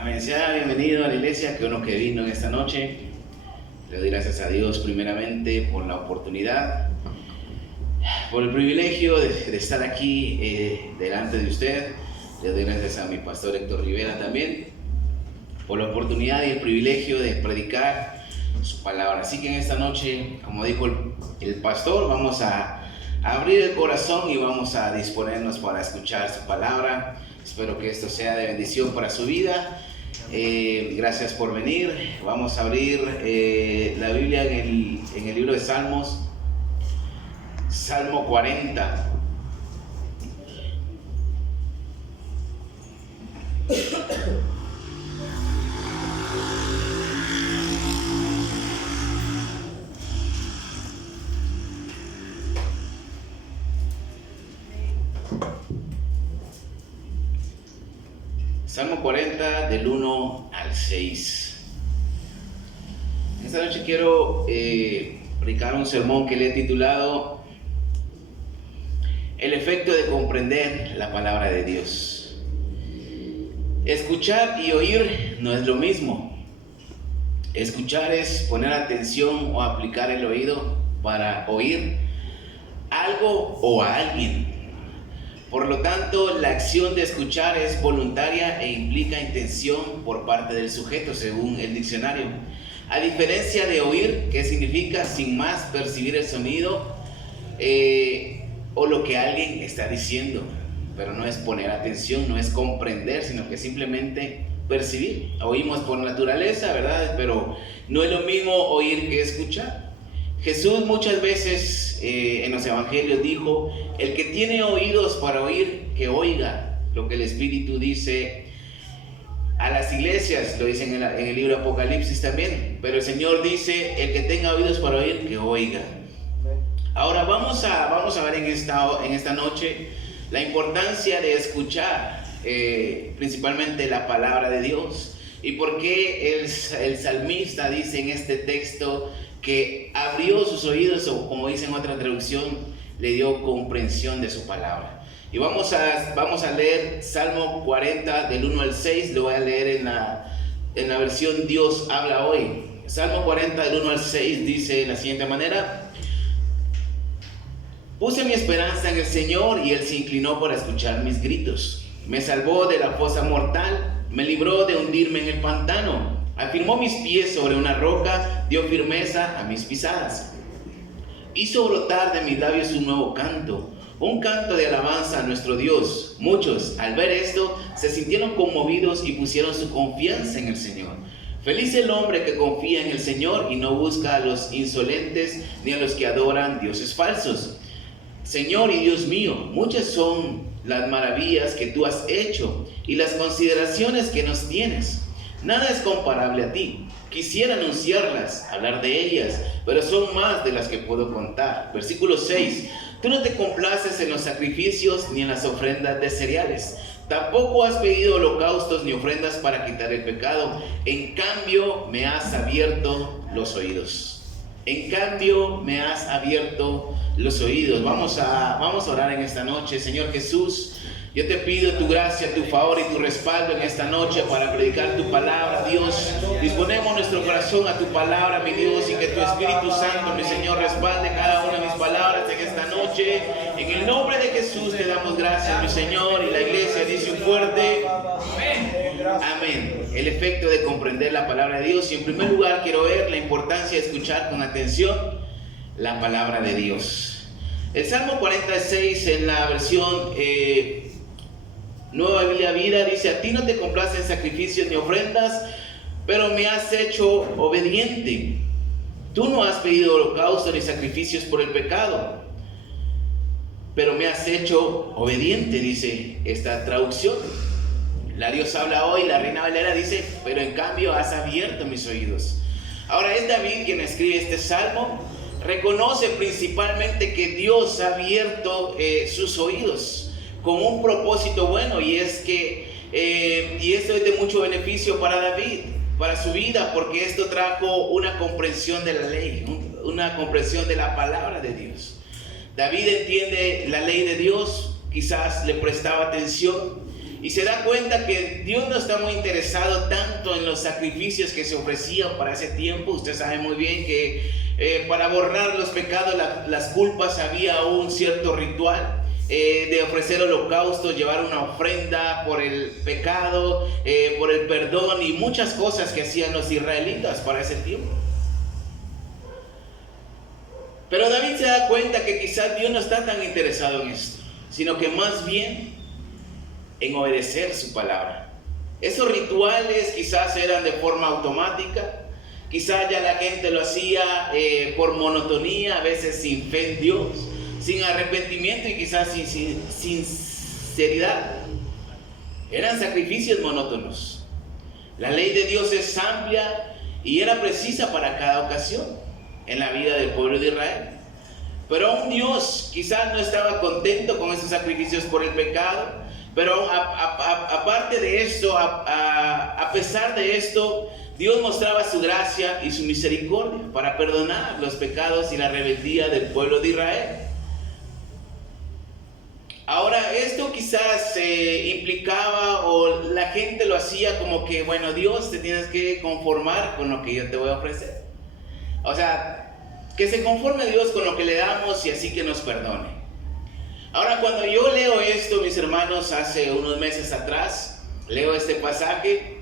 Amén. Sea bienvenido a la iglesia, que uno que vino en esta noche. Le doy gracias a Dios primeramente por la oportunidad, por el privilegio de estar aquí delante de usted. Le doy gracias a mi pastor Héctor Rivera también por la oportunidad y el privilegio de predicar su palabra. Así que en esta noche, como dijo el pastor, vamos a abrir el corazón y vamos a disponernos para escuchar su palabra. Espero que esto sea de bendición para su vida. Gracias por venir. Vamos a abrir la Biblia en el libro de Salmos, Salmo 40. Salmo 40 del 1 al 6. Esta noche quiero predicar un sermón que le he titulado El efecto de comprender la palabra de Dios. Escuchar y oír no es lo mismo. Escuchar es poner atención o aplicar el oído para oír algo o a alguien. Por lo tanto, la acción de escuchar es voluntaria e implica intención por parte del sujeto, según el diccionario. A diferencia de oír, que significa sin más percibir el sonido o lo que alguien está diciendo, pero no es poner atención, no es comprender, sino que simplemente percibir. Oímos por naturaleza, ¿verdad? Pero no es lo mismo oír que escuchar. Jesús muchas veces en los evangelios dijo: el que tiene oídos para oír, que oiga lo que el Espíritu dice a las iglesias. Lo dice en el libro de Apocalipsis también. Pero el Señor dice: el que tenga oídos para oír, que oiga. Ahora vamos a ver en esta noche la importancia de escuchar principalmente la palabra de Dios. Y por qué el salmista dice en este texto que abrió sus oídos, o como dice en otra traducción, le dio comprensión de su palabra. Y vamos a leer Salmo 40 del 1 al 6. Lo voy a leer en la versión Dios habla hoy. Salmo 40 del 1 al 6 dice de la siguiente manera: Puse mi esperanza en el Señor y Él se inclinó para escuchar mis gritos. Me salvó de la fosa mortal, me libró de hundirme en el pantano. Afirmó mis pies sobre una roca, dio firmeza a mis pisadas. Hizo brotar de mis labios un nuevo canto, un canto de alabanza a nuestro Dios. Muchos, al ver esto, se sintieron conmovidos y pusieron su confianza en el Señor. Feliz el hombre que confía en el Señor y no busca a los insolentes ni a los que adoran dioses falsos. Señor y Dios mío, muchas son las maravillas que tú has hecho y las consideraciones que nos tienes. Nada es comparable a ti. Quisiera anunciarlas, hablar de ellas, pero son más de las que puedo contar. Versículo 6. Tú no te complaces en los sacrificios ni en las ofrendas de cereales. Tampoco has pedido holocaustos ni ofrendas para quitar el pecado. En cambio, me has abierto los oídos. En cambio, me has abierto los oídos. Vamos a orar en esta noche. Señor Jesús, yo te pido tu gracia, tu favor y tu respaldo en esta noche para predicar tu palabra, Dios. Disponemos nuestro corazón a tu palabra, mi Dios, y que tu Espíritu Santo, mi Señor, respalde cada una de mis palabras en esta noche. En el nombre de Jesús te damos gracias, mi Señor, y la iglesia dice un fuerte amén. El efecto de comprender la palabra de Dios. Y en primer lugar quiero ver la importancia de escuchar con atención la palabra de Dios. El Salmo 46 en la versión Nueva Biblia Vida dice: a ti no te complacen sacrificios ni ofrendas, pero me has hecho obediente. Tú no has pedido holocausto ni sacrificios por el pecado, pero me has hecho obediente, dice esta traducción. La Dios habla hoy, la Reina Valera dice: pero en cambio has abierto mis oídos. Ahora es David quien escribe este salmo. Reconoce principalmente que Dios ha abierto sus oídos con un propósito bueno, y es que y esto es de mucho beneficio para David, para su vida, porque esto trajo una comprensión de la ley, una comprensión de la palabra de Dios. David entiende la ley de Dios, quizás le prestaba atención y se da cuenta que Dios no está muy interesado tanto en los sacrificios que se ofrecían para ese tiempo. Usted sabe muy bien que para borrar los pecados, las culpas, había un cierto ritual de ofrecer holocausto, llevar una ofrenda por el pecado, por el perdón y muchas cosas que hacían los israelitas para ese tiempo. Pero David se da cuenta que quizás Dios no está tan interesado en esto, sino que más bien en obedecer su palabra. Esos rituales quizás eran de forma automática, quizás ya la gente lo hacía por monotonía, a veces sin fe en Dios, sin arrepentimiento y quizás sin sinceridad. Eran sacrificios monótonos. La ley de Dios es amplia y era precisa para cada ocasión en la vida del pueblo de Israel. Pero aún Dios quizás no estaba contento con esos sacrificios por el pecado. Pero aparte de esto, a pesar de esto, Dios mostraba su gracia y su misericordia para perdonar los pecados y la rebeldía del pueblo de Israel. Ahora, esto quizás implicaba, o la gente lo hacía como que, bueno, Dios, te tienes que conformar con lo que yo te voy a ofrecer. O sea, que se conforme Dios con lo que le damos y así que nos perdone. Ahora, cuando yo leo esto, mis hermanos, hace unos meses atrás, leo este pasaje,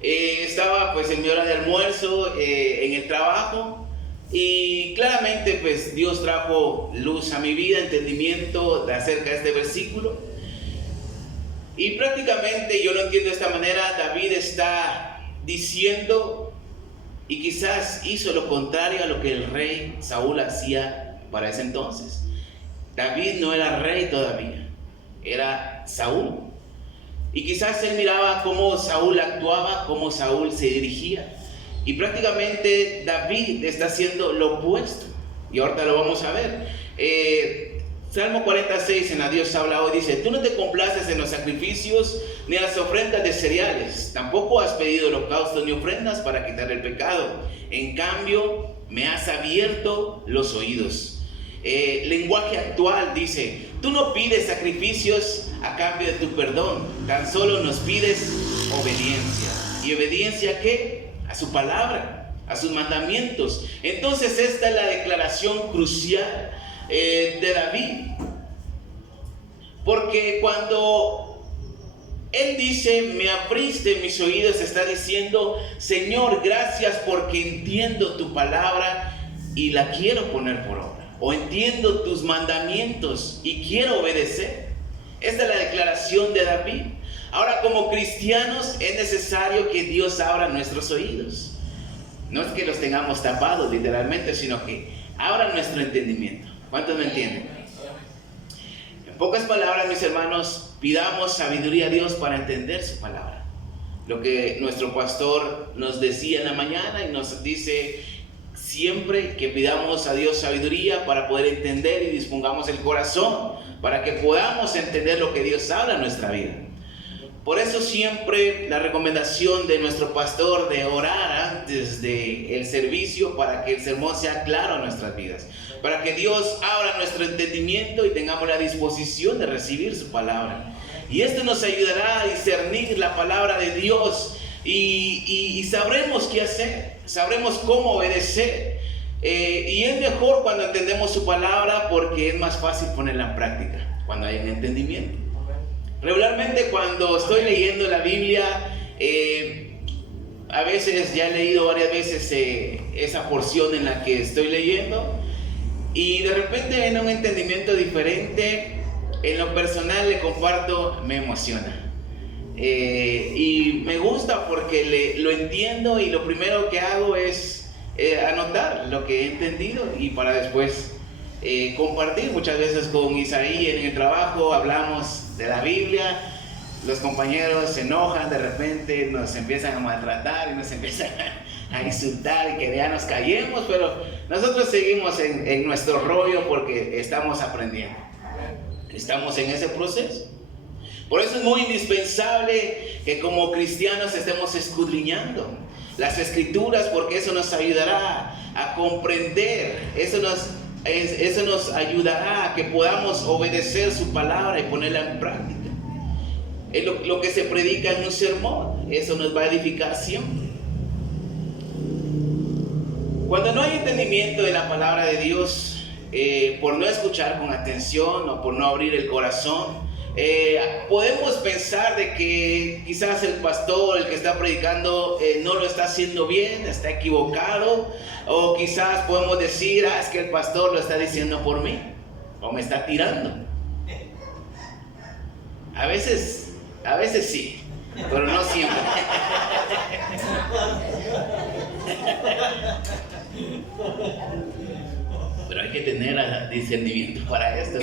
estaba pues en mi hora de almuerzo, en el trabajo, y claramente pues Dios trajo luz a mi vida, entendimiento acerca de este versículo. Y prácticamente yo lo entiendo de esta manera. David está diciendo, y quizás hizo lo contrario a lo que el rey Saúl hacía para ese entonces. David no era rey todavía, era Saúl. Y quizás él miraba cómo Saúl actuaba, cómo Saúl se dirigía. Y prácticamente David está haciendo lo opuesto. Y ahorita lo vamos a ver. Salmo 46 en la Dios habla hoy dice: tú no te complaces en los sacrificios ni en las ofrendas de cereales. Tampoco has pedido holocaustos ni ofrendas para quitar el pecado. En cambio, me has abierto los oídos. Lenguaje actual dice: tú no pides sacrificios a cambio de tu perdón, tan solo nos pides obediencia. ¿Y obediencia a qué? A su palabra, a sus mandamientos. Entonces esta es la declaración crucial de David, porque cuando él dice: me abriste mis oídos, está diciendo: Señor, gracias porque entiendo tu palabra y la quiero poner por obra, o entiendo tus mandamientos y quiero obedecer. Esta es la declaración de David. Ahora, como cristianos es necesario que Dios abra nuestros oídos. No es que los tengamos tapados literalmente, sino que abra nuestro entendimiento. ¿Cuántos me entienden? En pocas palabras, mis hermanos, pidamos sabiduría a Dios para entender su palabra. Lo que nuestro pastor nos decía en la mañana y nos dice siempre, que pidamos a Dios sabiduría para poder entender y dispongamos el corazón para que podamos entender lo que Dios habla en nuestra vida. Por eso siempre la recomendación de nuestro pastor de orar antes del servicio para que el sermón sea claro en nuestras vidas, para que Dios abra nuestro entendimiento y tengamos la disposición de recibir su palabra. Y esto nos ayudará a discernir la palabra de Dios y sabremos qué hacer, sabremos cómo obedecer. Y es mejor cuando entendemos su palabra, porque es más fácil ponerla en práctica cuando hay un entendimiento. Regularmente cuando estoy leyendo la Biblia, a veces ya he leído varias veces esa porción en la que estoy leyendo, y de repente viene un entendimiento diferente. En lo personal le comparto, me emociona. Y me gusta porque lo entiendo, y lo primero que hago es anotar lo que he entendido y para después compartir. Muchas veces con Isaí en el trabajo hablamos de la Biblia, los compañeros se enojan, de repente nos empiezan a maltratar y nos empiezan a insultar y que ya nos callemos, pero nosotros seguimos en nuestro rollo porque estamos aprendiendo, estamos en ese proceso. Por eso es muy indispensable que como cristianos estemos escudriñando las escrituras, porque eso nos ayudará a comprender, eso nos ayudará a que podamos obedecer su palabra y ponerla en práctica. Es lo que se predica en un sermón. Eso nos va a edificar siempre. Cuando no hay entendimiento de la palabra de Dios, por no escuchar con atención o por no abrir el corazón, podemos pensar de que quizás el pastor, el que está predicando, no lo está haciendo bien, está equivocado, o quizás podemos decir, es que el pastor lo está diciendo por mí, o me está tirando. A veces sí, pero no siempre. Pero hay que tener discernimiento para esto.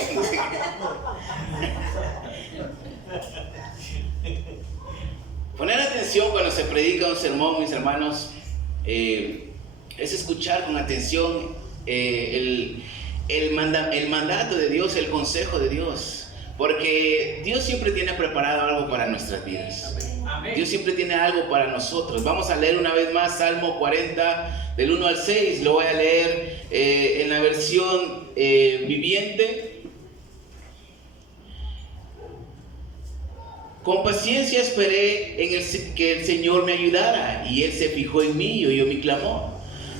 Poner atención cuando se predica un sermón, mis hermanos, es escuchar con atención el mandato de Dios, el consejo de Dios. Porque Dios siempre tiene preparado algo para nuestras vidas. Dios siempre tiene algo para nosotros. Vamos a leer una vez más Salmo 40, del 1 al 6. Lo voy a leer en la versión viviente. Con paciencia esperé que el Señor me ayudara, y Él se fijó en mí y oyó mi clamor.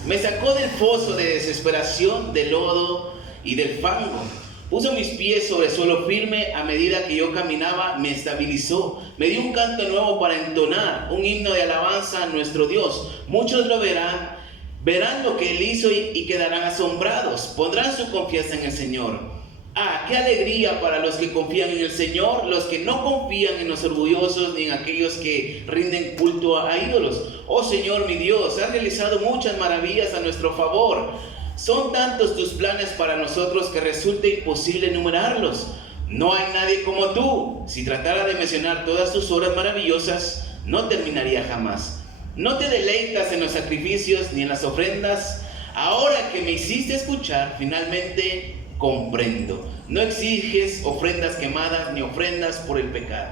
Me sacó del foso de desesperación, del lodo y del fango. Puso mis pies sobre suelo firme, a medida que yo caminaba me estabilizó. Me dio un canto nuevo para entonar, un himno de alabanza a nuestro Dios. Muchos lo verán lo que Él hizo y quedarán asombrados. Pondrán su confianza en el Señor. ¡Qué alegría para los que confían en el Señor! Los que no confían en los orgullosos ni en aquellos que rinden culto a ídolos. Oh Señor mi Dios, has realizado muchas maravillas a nuestro favor. Son tantos tus planes para nosotros que resulta imposible enumerarlos. No hay nadie como tú. Si tratara de mencionar todas tus obras maravillosas, no terminaría jamás. No te deleitas en los sacrificios ni en las ofrendas. Ahora que me hiciste escuchar, finalmente comprendo. No exiges ofrendas quemadas ni ofrendas por el pecado.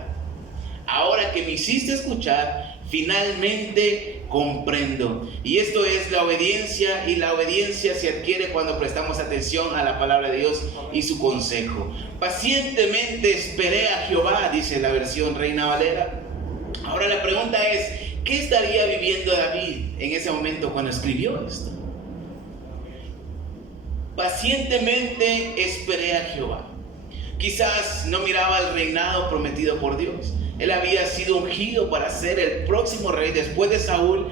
Ahora que me hiciste escuchar, finalmente comprendo. Y esto es la obediencia, y la obediencia se adquiere cuando prestamos atención a la palabra de Dios y su consejo. Pacientemente esperé a Jehová, dice la versión Reina Valera. Ahora la pregunta es, ¿qué estaría viviendo David en ese momento cuando escribió esto? Pacientemente esperé a Jehová. Quizás no miraba el reinado prometido por Dios. Él había sido ungido para ser el próximo rey después de Saúl.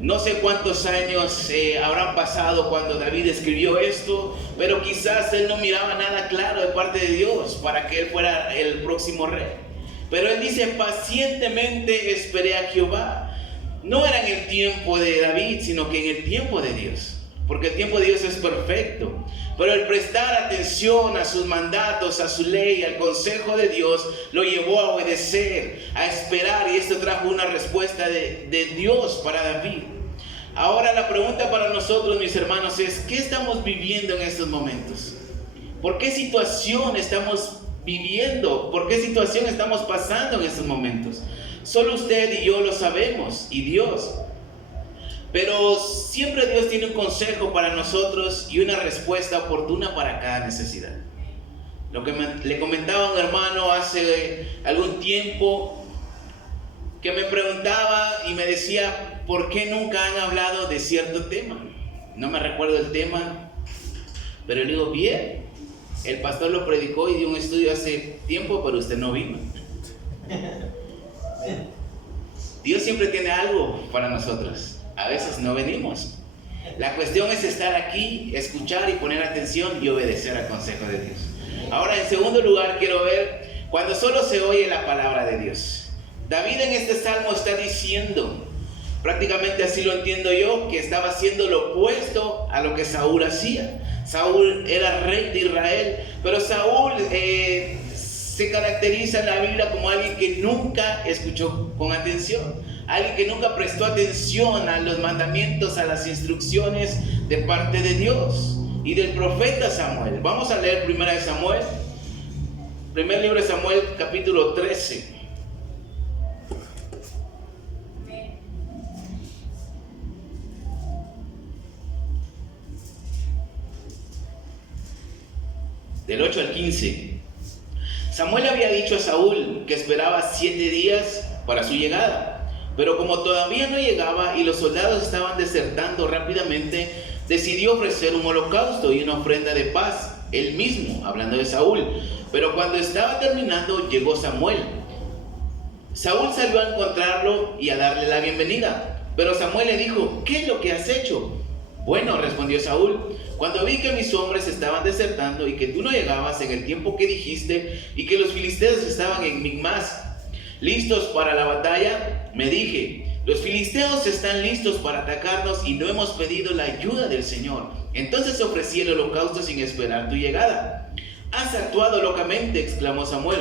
No sé cuántos años habrán pasado cuando David escribió esto, pero quizás él no miraba nada claro de parte de Dios para que él fuera el próximo rey. Pero él dice, pacientemente esperé a Jehová. No era en el tiempo de David, sino que en el tiempo de Dios. Porque el tiempo de Dios es perfecto. Pero el prestar atención a sus mandatos, a su ley, al consejo de Dios, lo llevó a obedecer, a esperar, y esto trajo una respuesta de Dios para David. Ahora la pregunta para nosotros, mis hermanos, es: ¿qué estamos viviendo en estos momentos? ¿Por qué situación estamos viviendo? ¿Por qué situación estamos pasando en estos momentos? Solo usted y yo lo sabemos, y Dios. Pero siempre Dios tiene un consejo para nosotros y una respuesta oportuna para cada necesidad. Lo que le comentaba a un hermano hace algún tiempo, que me preguntaba y me decía, ¿por qué nunca han hablado de cierto tema? No me recuerdo el tema, pero le digo, bien, el pastor lo predicó y dio un estudio hace tiempo, pero usted no vino. Dios siempre tiene algo para nosotros. A veces no venimos. La cuestión es estar aquí, escuchar y poner atención y obedecer al consejo de Dios. Ahora, en segundo lugar, quiero ver cuando solo se oye la palabra de Dios. David en este salmo está diciendo, prácticamente así lo entiendo yo, que estaba haciendo lo opuesto a lo que Saúl hacía. Saúl era rey de Israel, pero Saúl se caracteriza en la Biblia como alguien que nunca escuchó con atención. Alguien que nunca prestó atención a los mandamientos, a las instrucciones de parte de Dios y del profeta Samuel. Vamos a leer primera de Samuel, primer libro de Samuel, capítulo 13. Del 8 al 15. Samuel había dicho a Saúl que esperaba 7 días para su llegada, pero como todavía no llegaba y los soldados estaban desertando rápidamente, decidió ofrecer un holocausto y una ofrenda de paz, él mismo, hablando de Saúl. Pero cuando estaba terminando, llegó Samuel. Saúl salió a encontrarlo y a darle la bienvenida, pero Samuel le dijo: ¿qué es lo que has hecho? Bueno, respondió Saúl, cuando vi que mis hombres estaban desertando y que tú no llegabas en el tiempo que dijiste y que los filisteos estaban en Micmas, listos para la batalla, me dije: los filisteos están listos para atacarnos y no hemos pedido la ayuda del Señor. Entonces ofrecí el holocausto sin esperar tu llegada. Has actuado locamente, exclamó Samuel.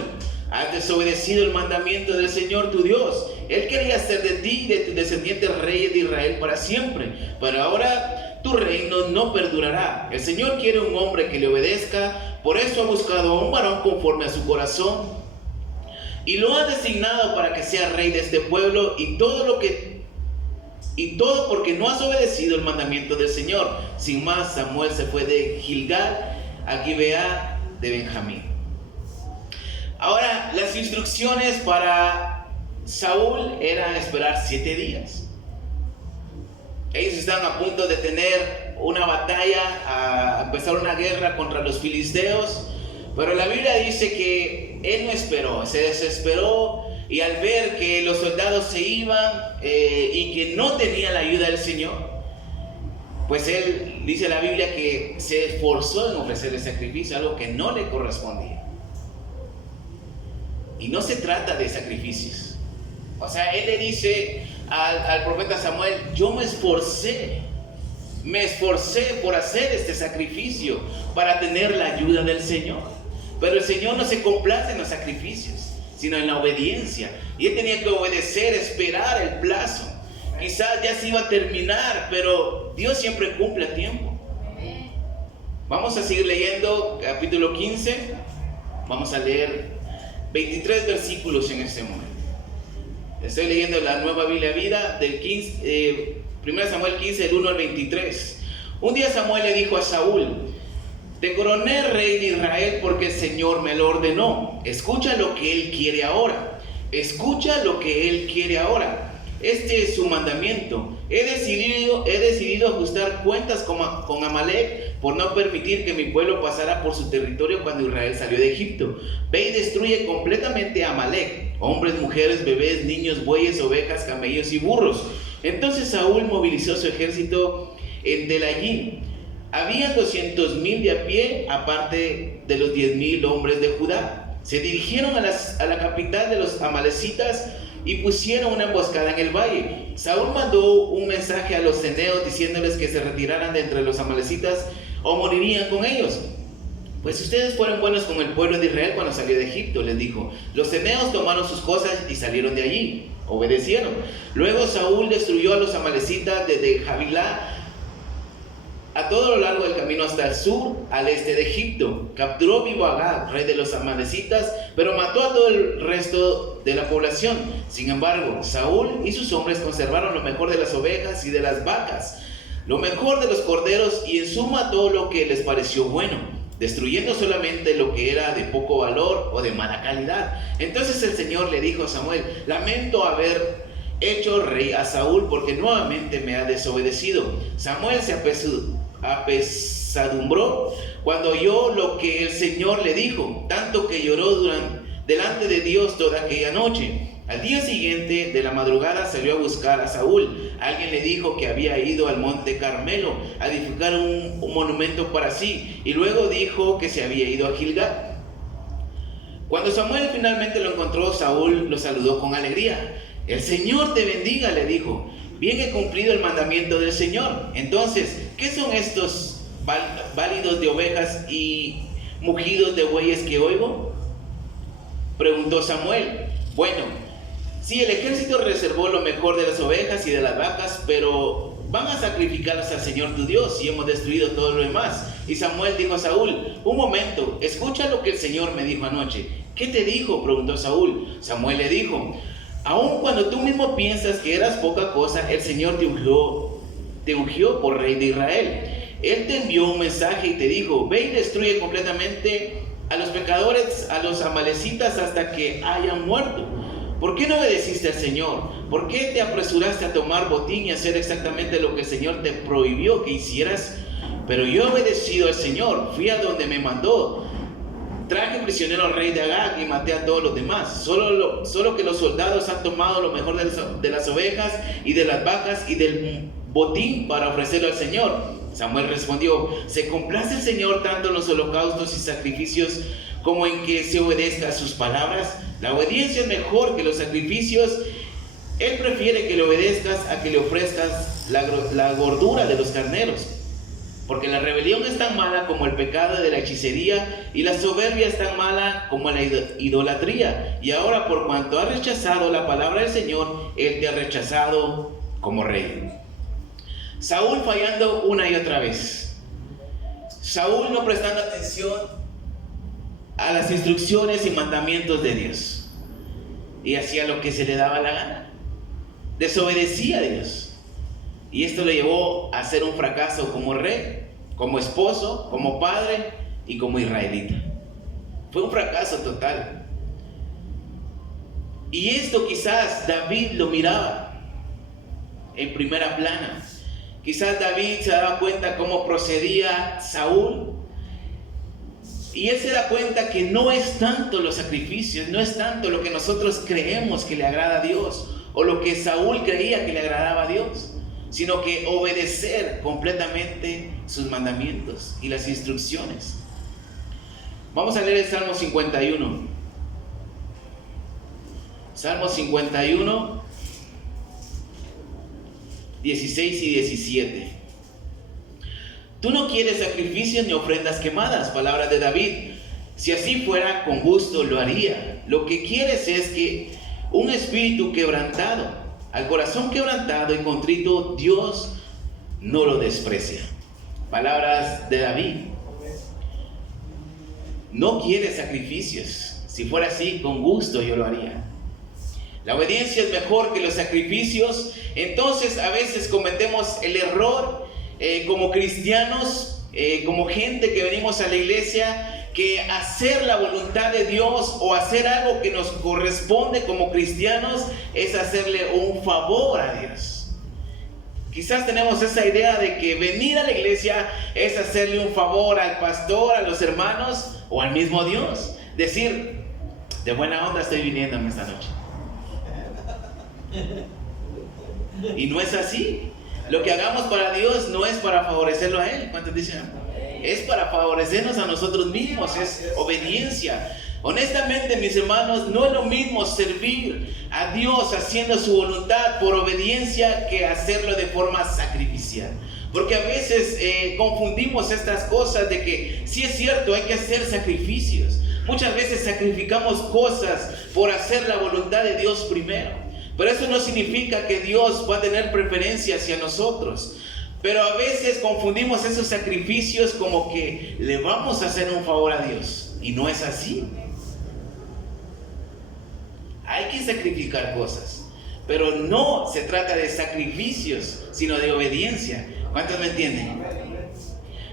Has desobedecido el mandamiento del Señor tu Dios. Él quería hacer de ti y de tus descendientes reyes de Israel para siempre, pero ahora tu reino no perdurará. El Señor quiere un hombre que le obedezca, por eso ha buscado a un varón conforme a su corazón y lo ha designado para que sea rey de este pueblo, y todo porque no has obedecido el mandamiento del Señor. Sin más, Samuel se fue de Gilgal a Gibeá de Benjamín. Ahora, las instrucciones para Saúl eran esperar 7 días. Ellos estaban a punto de tener una batalla, a empezar una guerra contra los filisteos, pero la Biblia dice que él no esperó, se desesperó, y al ver que los soldados se iban y que no tenía la ayuda del Señor, pues él, dice la Biblia, que se esforzó en ofrecer el sacrificio, algo que no le correspondía. Y no se trata de sacrificios. O sea, él le dice al profeta Samuel: yo me esforcé por hacer este sacrificio para tener la ayuda del Señor. Pero el Señor no se complace en los sacrificios, sino en la obediencia. Y él tenía que obedecer, esperar el plazo. Quizás ya se iba a terminar, pero Dios siempre cumple a tiempo. Vamos a seguir leyendo capítulo 15. Vamos a leer 23 versículos en este momento. Estoy leyendo la Nueva Biblia Vida del 1 Samuel 15, del 1 al 23. Un día Samuel le dijo a Saúl: te coroné rey de Israel porque el Señor me lo ordenó. Escucha lo que Él quiere ahora. Escucha lo que Él quiere ahora. Este es su mandamiento. He decidido ajustar cuentas con Amalek por no permitir que mi pueblo pasara por su territorio cuando Israel salió de Egipto. Ve y destruye completamente a Amalek: hombres, mujeres, bebés, niños, bueyes, ovejas, camellos y burros. Entonces Saúl movilizó su ejército en Telayim. Había 200,000 de a pie, aparte de los 10,000 hombres de Judá. Se dirigieron a la capital de los amalecitas y pusieron una emboscada en el valle. Saúl mandó un mensaje a los ceneos diciéndoles que se retiraran de entre los amalecitas o morirían con ellos. Pues ustedes fueron buenos con el pueblo de Israel cuando salió de Egipto, les dijo. Los ceneos tomaron sus cosas y salieron de allí. Obedecieron. Luego Saúl destruyó a los amalecitas desde Javilá a todo lo largo del camino hasta el sur, al este de Egipto. Capturó vivo a Agag, rey de los amalecitas, pero mató a todo el resto de la población. Sin embargo, Saúl y sus hombres conservaron lo mejor de las ovejas y de las vacas, lo mejor de los corderos, y en suma todo lo que les pareció bueno, destruyendo solamente lo que era de poco valor o de mala calidad. Entonces el Señor le dijo a Samuel: lamento haber hecho rey a Saúl porque nuevamente me ha desobedecido. Samuel se apesadumbró cuando oyó lo que el Señor le dijo, tanto que lloró delante de Dios toda aquella noche. Al día siguiente de la madrugada salió a buscar a Saúl. Alguien le dijo que había ido al monte Carmelo a edificar un monumento para sí, y luego dijo que se había ido a Gilgal. Cuando Samuel finalmente lo encontró, Saúl lo saludó con alegría. El Señor te bendiga, le dijo. Bien he cumplido el mandamiento del Señor. Entonces, ¿qué son estos balidos de ovejas y mugidos de bueyes que oigo? Preguntó Samuel. Bueno, sí, el ejército reservó lo mejor de las ovejas y de las vacas, pero van a sacrificarlos al Señor tu Dios y hemos destruido todo lo demás. Y Samuel dijo a Saúl: un momento, escucha lo que el Señor me dijo anoche. ¿Qué te dijo?, preguntó Saúl. Samuel le dijo: aun cuando tú mismo piensas que eras poca cosa, el Señor te ungió por rey de Israel. Él te envió un mensaje y te dijo: ve y destruye completamente a los pecadores, a los amalecitas, hasta que hayan muerto. ¿Por qué no obedeciste al Señor? ¿Por qué te apresuraste a tomar botín y hacer exactamente lo que el Señor te prohibió que hicieras? Pero yo he obedecido al Señor, fui a donde me mandó. Traje prisionero al rey de Agag y maté a todos los demás. Solo que los soldados han tomado lo mejor de las ovejas y de las vacas y del botín para ofrecerlo al Señor. Samuel respondió: ¿se complace el Señor tanto en los holocaustos y sacrificios como en que se obedezca a sus palabras? La obediencia es mejor que los sacrificios. Él prefiere que le obedezcas a que le ofrezcas la gordura de los carneros. Porque la rebelión es tan mala como el pecado de la hechicería, y la soberbia es tan mala como la idolatría. Y ahora, por cuanto has rechazado la palabra del Señor, Él te ha rechazado como rey. Saúl fallando una y otra vez. Saúl no prestando atención a las instrucciones y mandamientos de Dios, y hacía lo que se le daba la gana. Desobedecía a Dios. Y esto le llevó a ser un fracaso como rey, como esposo, como padre y como israelita. Fue un fracaso total. Y esto quizás David lo miraba en primera plana. Quizás David se daba cuenta cómo procedía Saúl. Y él se da cuenta que no es tanto los sacrificios, no es tanto lo que nosotros creemos que le agrada a Dios, o lo que Saúl creía que le agradaba a Dios, sino que obedecer completamente sus mandamientos y las instrucciones. Vamos a leer el Salmo 51. Salmo 51, 16 y 17. Tú no quieres sacrificios ni ofrendas quemadas, palabras de David. Si así fuera, con gusto lo haría. Lo que quieres es que un espíritu quebrantado. Al corazón quebrantado y contrito, Dios no lo desprecia. Palabras de David. No quiere sacrificios. Si fuera así, con gusto yo lo haría. La obediencia es mejor que los sacrificios. Entonces a veces cometemos el error como cristianos, como gente que venimos a la iglesia, que hacer la voluntad de Dios o hacer algo que nos corresponde como cristianos es hacerle un favor a Dios. Quizás tenemos esa idea de que venir a la iglesia es hacerle un favor al pastor, a los hermanos o al mismo Dios. Decir, de buena onda estoy viniendo esta noche. Y no es así. Lo que hagamos para Dios no es para favorecerlo a Él. ¿Cuántos dicen? Es para favorecernos a nosotros mismos, es obediencia. Honestamente, mis hermanos, no es lo mismo servir a Dios haciendo su voluntad por obediencia que hacerlo de forma sacrificial. Porque a veces confundimos estas cosas de que sí es cierto, hay que hacer sacrificios. Muchas veces sacrificamos cosas por hacer la voluntad de Dios primero. Pero eso no significa que Dios va a tener preferencia hacia nosotros. Pero a veces confundimos esos sacrificios como que le vamos a hacer un favor a Dios. Y no es así. Hay que sacrificar cosas. Pero no se trata de sacrificios, sino de obediencia. ¿Cuántos me entienden?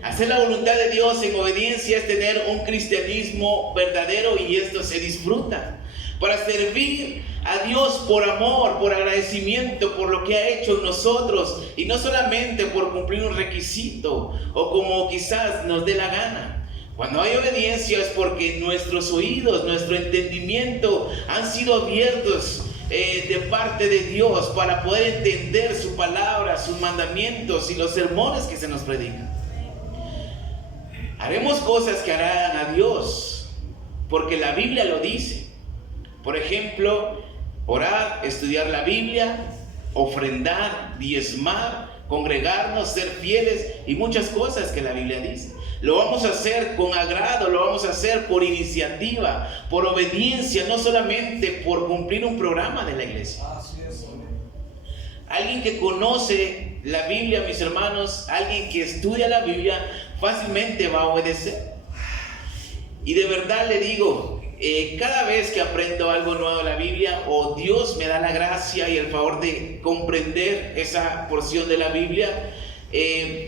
Hacer la voluntad de Dios en obediencia es tener un cristianismo verdadero, y esto se disfruta. Para servir a Dios por amor, por agradecimiento, por lo que ha hecho en nosotros, y no solamente por cumplir un requisito o como quizás nos dé la gana. Cuando hay obediencia es porque nuestros oídos, nuestro entendimiento han sido abiertos de parte de Dios para poder entender su palabra, sus mandamientos y los sermones que se nos predican. Haremos cosas que agradan a Dios porque la Biblia lo dice. Por ejemplo, orar, estudiar la Biblia, ofrendar, diezmar, congregarnos, ser fieles y muchas cosas que la Biblia dice. Lo vamos a hacer con agrado, lo vamos a hacer por iniciativa, por obediencia, no solamente por cumplir un programa de la iglesia. Alguien que conoce la Biblia, mis hermanos, alguien que estudia la Biblia, fácilmente va a obedecer. Y de verdad le digo, cada vez que aprendo algo nuevo de la Biblia, o Dios me da la gracia y el favor de comprender esa porción de la Biblia,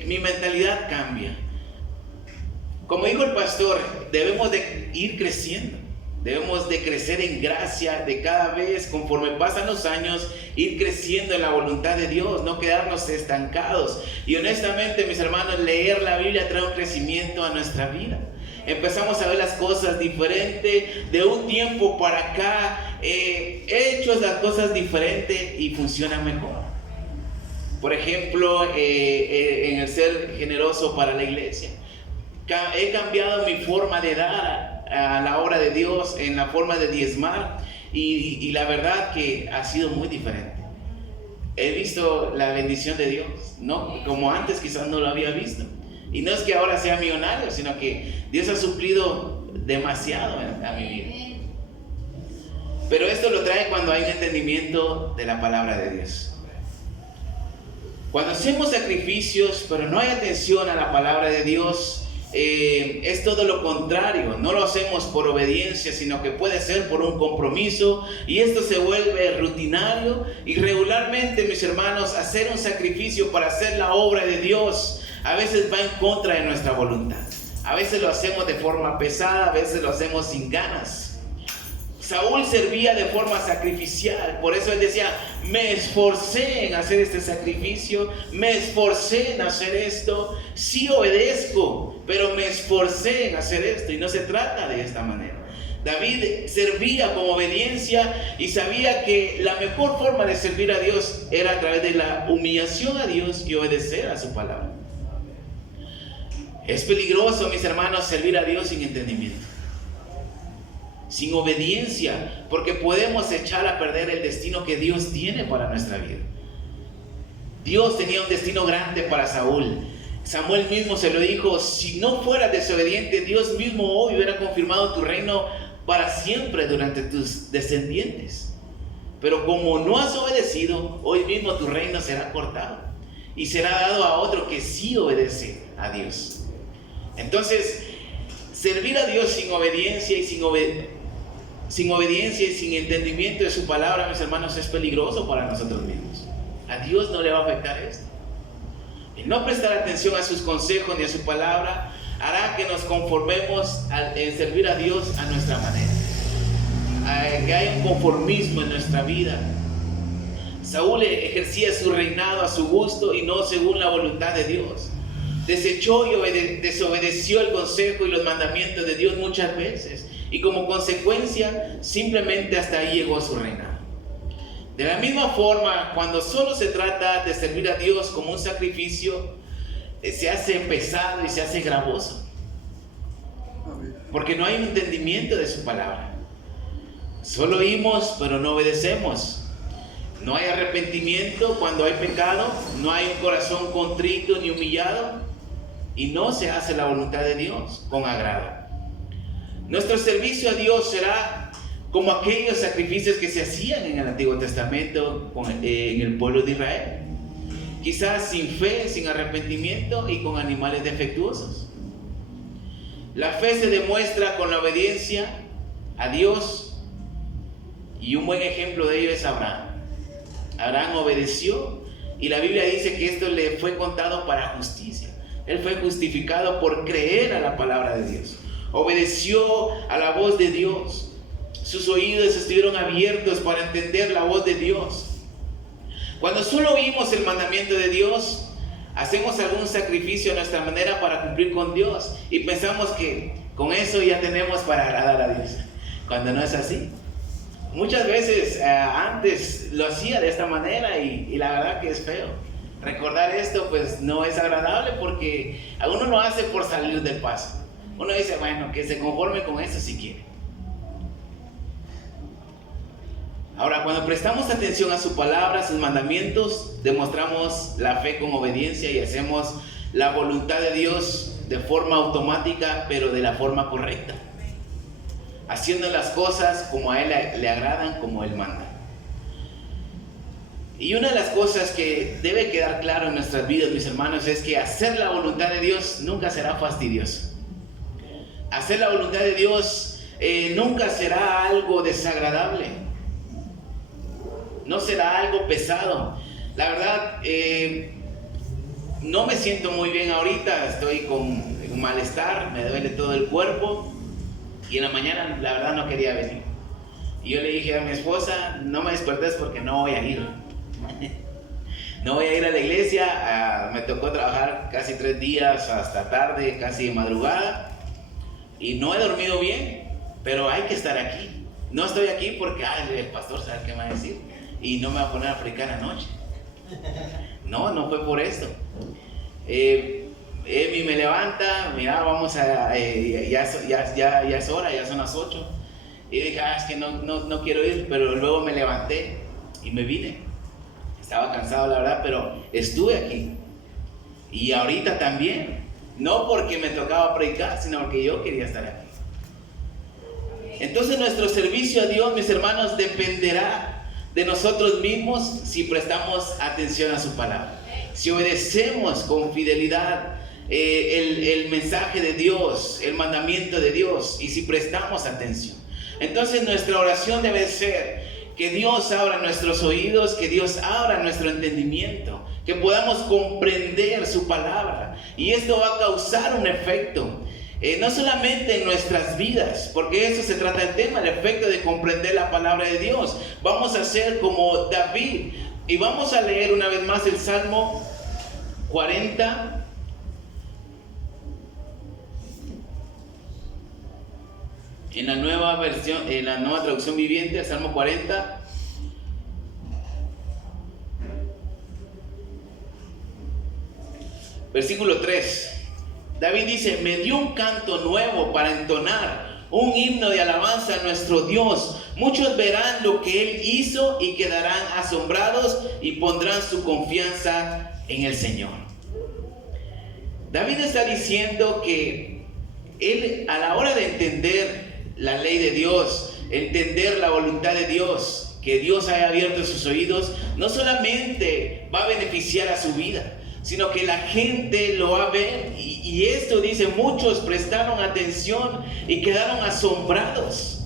mi mentalidad cambia. Como dijo el pastor, debemos de ir creciendo. Debemos de crecer en gracia, de cada vez, conforme pasan los años, ir creciendo en la voluntad de Dios, no quedarnos estancados. Y honestamente, mis hermanos, leer la Biblia trae un crecimiento a nuestra vida. Empezamos a ver las cosas diferentes. De un tiempo para acá, he hecho las cosas diferentes y funcionan mejor. Por ejemplo, en el ser generoso para la iglesia. He cambiado mi forma de dar a la obra de Dios, en la forma de diezmar, y la verdad que ha sido muy diferente. He visto la bendición de Dios, ¿no? Como antes quizás no lo había visto. Y no es que ahora sea millonario, sino que Dios ha suplido demasiado a mi vida. Pero esto lo trae cuando hay un entendimiento de la palabra de Dios. Cuando hacemos sacrificios, pero no hay atención a la palabra de Dios, es todo lo contrario. No lo hacemos por obediencia, sino que puede ser por un compromiso, y esto se vuelve rutinario. Y regularmente, mis hermanos, hacer un sacrificio para hacer la obra de Dios a veces va en contra de nuestra voluntad. A veces lo hacemos de forma pesada, a veces lo hacemos sin ganas. Saúl servía de forma sacrificial, por eso él decía: me esforcé en hacer este sacrificio, me esforcé en hacer esto, sí obedezco, pero me esforcé en hacer esto. Y no se trata de esta manera. David servía con obediencia y sabía que la mejor forma de servir a Dios era a través de la humillación a Dios y obedecer a su palabra. Es peligroso, mis hermanos, servir a Dios sin entendimiento, sin obediencia, porque podemos echar a perder el destino que Dios tiene para nuestra vida. Dios tenía un destino grande para Saúl. Samuel mismo se lo dijo: si no fueras desobediente, Dios mismo hoy hubiera confirmado tu reino para siempre durante tus descendientes. Pero como no has obedecido, hoy mismo tu reino será cortado y será dado a otro que sí obedece a Dios. Entonces, servir a Dios sin obediencia y sin obediencia y sin entendimiento de su palabra, mis hermanos, es peligroso para nosotros mismos. A Dios no le va a afectar esto. El no prestar atención a sus consejos ni a su palabra hará que nos conformemos en servir a Dios a nuestra manera, que haya un conformismo en nuestra vida. Saúl ejercía su reinado a su gusto y no según la voluntad de Dios. Desechó y desobedeció el consejo y los mandamientos de Dios muchas veces, y como consecuencia simplemente hasta ahí llegó su reinado. De la misma forma, cuando solo se trata de servir a Dios como un sacrificio, se hace pesado y se hace gravoso, porque no hay un entendimiento de su palabra. Solo oímos, pero no obedecemos. No hay arrepentimiento cuando hay pecado, no hay un corazón contrito ni humillado, y no se hace la voluntad de Dios con agrado. Nuestro servicio a Dios será como aquellos sacrificios que se hacían en el Antiguo Testamento en el pueblo de Israel. Quizás sin fe, sin arrepentimiento y con animales defectuosos. La fe se demuestra con la obediencia a Dios, y un buen ejemplo de ello es Abraham. Abraham obedeció, y la Biblia dice que esto le fue contado para justicia. Él fue justificado por creer a la palabra de Dios. Obedeció a la voz de Dios. Sus oídos estuvieron abiertos para entender la voz de Dios. Cuando solo oímos el mandamiento de Dios, hacemos algún sacrificio a nuestra manera para cumplir con Dios, y pensamos que con eso ya tenemos para agradar a Dios, cuando no es así. Muchas veces antes lo hacía de esta manera, y la verdad que es feo. Recordar esto pues no es agradable, porque a uno lo hace por salir del paso. Uno dice: bueno, que se conforme con eso si quiere. Ahora, cuando prestamos atención a su palabra, a sus mandamientos, demostramos la fe con obediencia y hacemos la voluntad de Dios de forma automática, pero de la forma correcta, haciendo las cosas como a Él le agradan, como Él manda. Y una de las cosas que debe quedar claro en nuestras vidas, mis hermanos, es que hacer la voluntad de Dios nunca será fastidioso. Hacer la voluntad de Dios nunca será algo desagradable. No será algo pesado. La verdad, no me siento muy bien ahorita. Estoy con un malestar, me duele todo el cuerpo, y en la mañana la verdad no quería venir. Y yo le dije a mi esposa, no me despertes porque no voy a ir. No voy a ir a la iglesia. Me tocó trabajar casi 3 días hasta tarde, casi de madrugada, y no he dormido bien, pero hay que estar aquí. No estoy aquí porque el pastor sabe qué me va a decir y no me va a poner a predicar anoche. No fue por esto. Emi me levanta, mira, vamos a, ya es hora, ya son las 8. Y dije, es que no quiero ir, pero luego me levanté y me vine. Estaba cansado, la verdad, pero estuve aquí. Y ahorita también, no porque me tocaba predicar, sino porque yo quería estar aquí. Entonces nuestro servicio a Dios, mis hermanos, dependerá de nosotros mismos si prestamos atención a su palabra. Si obedecemos con fidelidad el mensaje de Dios, el mandamiento de Dios, y si prestamos atención. Entonces nuestra oración debe ser que Dios abra nuestros oídos, que Dios abra nuestro entendimiento, que podamos comprender su palabra. Y esto va a causar un efecto, no solamente en nuestras vidas, porque eso se trata del tema, el efecto de comprender la palabra de Dios. Vamos a ser como David, y vamos a leer una vez más el Salmo 40. En la nueva versión, en la nueva traducción viviente, el Salmo 40. Versículo 3. David dice: me dio un canto nuevo para entonar, un himno de alabanza a nuestro Dios. Muchos verán lo que Él hizo y quedarán asombrados y pondrán su confianza en el Señor. David está diciendo que él, a la hora de entender la ley de Dios, entender la voluntad de Dios, que Dios haya abierto sus oídos, no solamente va a beneficiar a su vida, sino que la gente lo va a ver. Y esto dice, muchos prestaron atención y quedaron asombrados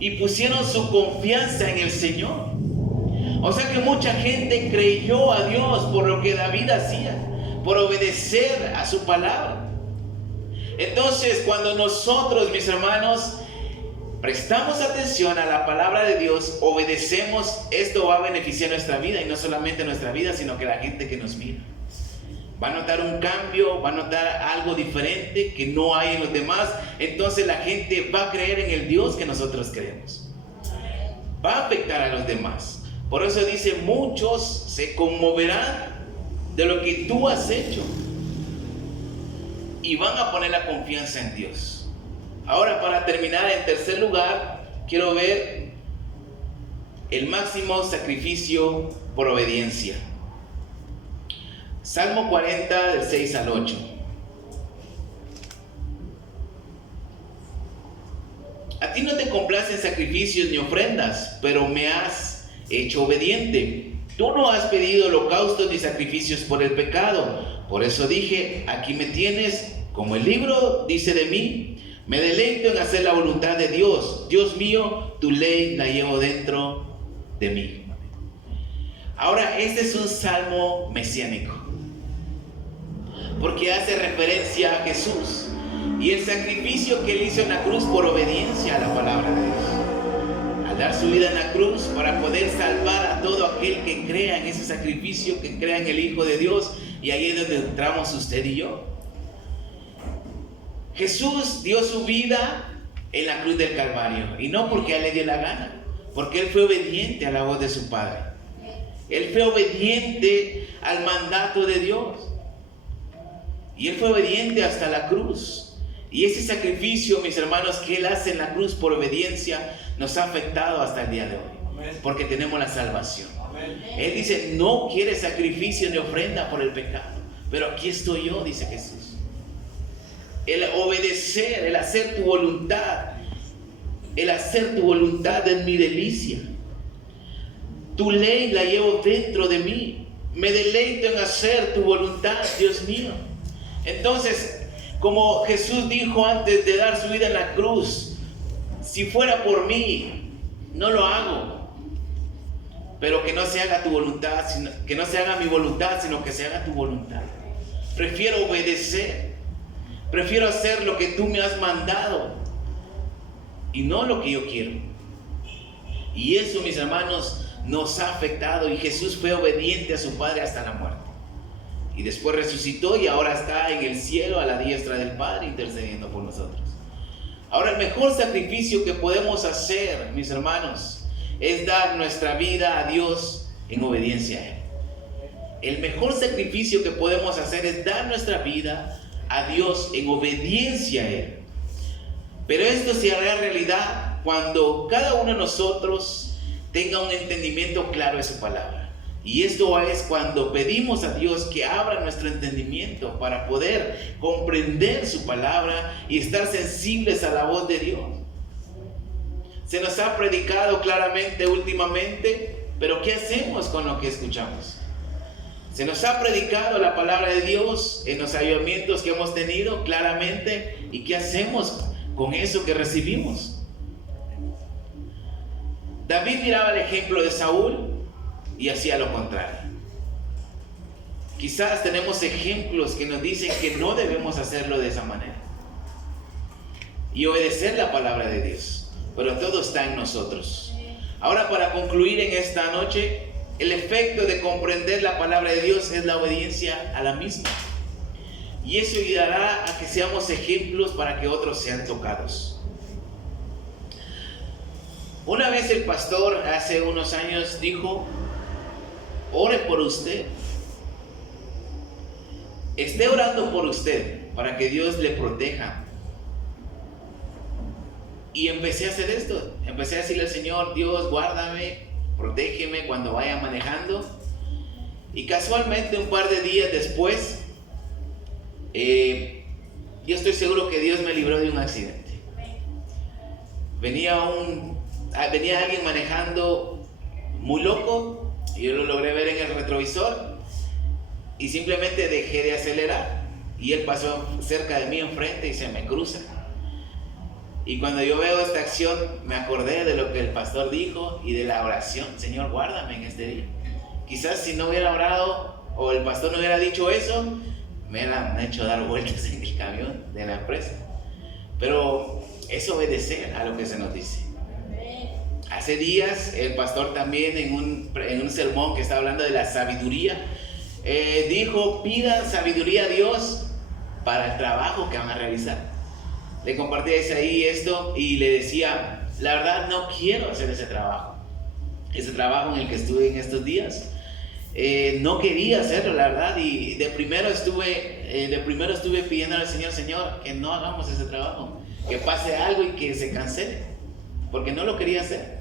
y pusieron su confianza en el Señor. O sea que mucha gente creyó a Dios por lo que David hacía, por obedecer a su palabra. Entonces, cuando nosotros, mis hermanos, prestamos atención a la palabra de Dios, obedecemos, esto va a beneficiar nuestra vida, y no solamente nuestra vida, sino que la gente que nos mira va a notar un cambio, va a notar algo diferente que no hay en los demás. Entonces la gente va a creer en el Dios que nosotros creemos, va a afectar a los demás. Por eso dice, muchos se conmoverán de lo que tú has hecho y van a poner la confianza en Dios. Ahora, para terminar, en tercer lugar, quiero ver el máximo sacrificio por obediencia. Salmo 40, del 6 al 8. A ti no te complacen sacrificios ni ofrendas, pero me has hecho obediente. Tú no has pedido holocaustos ni sacrificios por el pecado. Por eso dije, aquí me tienes, como el libro dice de mí. Me deleito en hacer la voluntad de Dios. Dios mío, tu ley la llevo dentro de mí. Ahora, este es un salmo mesiánico, porque hace referencia a Jesús y el sacrificio que Él hizo en la cruz por obediencia a la palabra de Dios. Al dar su vida en la cruz para poder salvar a todo aquel que crea en ese sacrificio, que crea en el Hijo de Dios. Y ahí es donde entramos usted y yo. Jesús dio su vida en la cruz del Calvario, y no porque a Él le dio la gana, porque Él fue obediente a la voz de su Padre. Él fue obediente al mandato de Dios, y Él fue obediente hasta la cruz. Y ese sacrificio, mis hermanos, que Él hace en la cruz por obediencia, nos ha afectado hasta el día de hoy, porque tenemos la salvación. Él dice, no quiere sacrificio ni ofrenda por el pecado, pero aquí estoy yo, dice Jesús. El obedecer, el hacer tu voluntad, es mi delicia. Tu ley la llevo dentro de mí. Me deleito en hacer tu voluntad, Dios mío. Entonces, como Jesús dijo antes de dar su vida en la cruz, si fuera por mí, no lo hago. Pero que no se haga tu voluntad, que no se haga mi voluntad, sino que se haga tu voluntad. Prefiero obedecer. Prefiero hacer lo que tú me has mandado y no lo que yo quiero. Y eso, mis hermanos, nos ha afectado, y Jesús fue obediente a su Padre hasta la muerte. Y después resucitó y ahora está en el cielo a la diestra del Padre intercediendo por nosotros. Ahora, el mejor sacrificio que podemos hacer, mis hermanos, es dar nuestra vida a Dios en obediencia a Él. El mejor sacrificio que podemos hacer es dar nuestra vida a Dios en obediencia a Él. Pero esto se hará realidad cuando cada uno de nosotros tenga un entendimiento claro de su palabra. Y esto es cuando pedimos a Dios que abra nuestro entendimiento para poder comprender su palabra y estar sensibles a la voz de Dios. Se nos ha predicado claramente últimamente, pero ¿qué hacemos con lo que escuchamos? Se nos ha predicado la palabra de Dios en los avivamientos que hemos tenido claramente, ¿y qué hacemos con eso que recibimos? David miraba el ejemplo de Saúl y hacía lo contrario. Quizás tenemos ejemplos que nos dicen que no debemos hacerlo de esa manera y obedecer la palabra de Dios, pero todo está en nosotros. Ahora, para concluir en esta noche, el efecto de comprender la palabra de Dios es la obediencia a la misma, y eso ayudará a que seamos ejemplos para que otros sean tocados. Una vez el pastor hace unos años dijo: ore por usted, esté orando por usted para que Dios le proteja. Y empecé a hacer esto, empecé a decirle al Señor: Dios, guárdame, protégeme cuando vaya manejando. Y casualmente un par de días después, yo estoy seguro que Dios me libró de un accidente. Venía alguien manejando muy loco, y yo lo logré ver en el retrovisor, y simplemente dejé de acelerar, y él pasó cerca de mí enfrente y se me cruza. Y cuando yo veo esta acción, me acordé de lo que el pastor dijo y de la oración: Señor, guárdame en este día. Quizás si no hubiera orado o el pastor no hubiera dicho eso, me hubieran hecho dar vueltas en el camión de la empresa. Pero es obedecer a lo que se nos dice. Hace días el pastor también en un sermón que está hablando de la sabiduría, dijo: pidan sabiduría a Dios para el trabajo que van a realizar. Le compartí a Isaí esto y le decía: la verdad no quiero hacer ese trabajo en el que estuve en estos días. No quería hacerlo, la verdad, y de primero estuve pidiendo al Señor: Señor, que no hagamos ese trabajo, que pase algo y que se cancele, porque no lo quería hacer.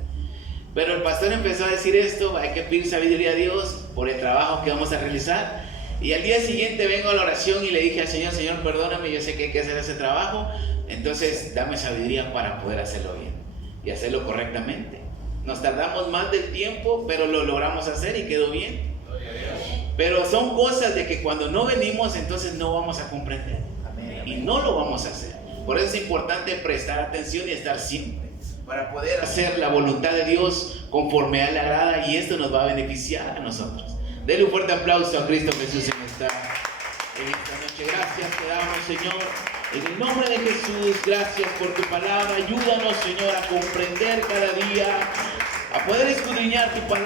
Pero el pastor empezó a decir esto: hay que pedir sabiduría a Dios por el trabajo que vamos a realizar. Y al día siguiente vengo a la oración y le dije al Señor: Señor, perdóname, yo sé que hay que hacer ese trabajo, entonces dame sabiduría para poder hacerlo bien y hacerlo correctamente. Nos tardamos más del tiempo, pero lo logramos hacer y quedó bien. Pero son cosas de que cuando no venimos, entonces no vamos a comprender y no lo vamos a hacer. Por eso es importante prestar atención y estar siempre para poder hacer la voluntad de Dios conforme a él le agrada, y esto nos va a beneficiar a nosotros. Denle un fuerte aplauso a Cristo Jesús en esta noche. Gracias te damos, Señor, en el nombre de Jesús. Gracias por tu palabra. Ayúdanos, Señor, a comprender cada día, a poder escudriñar tu palabra.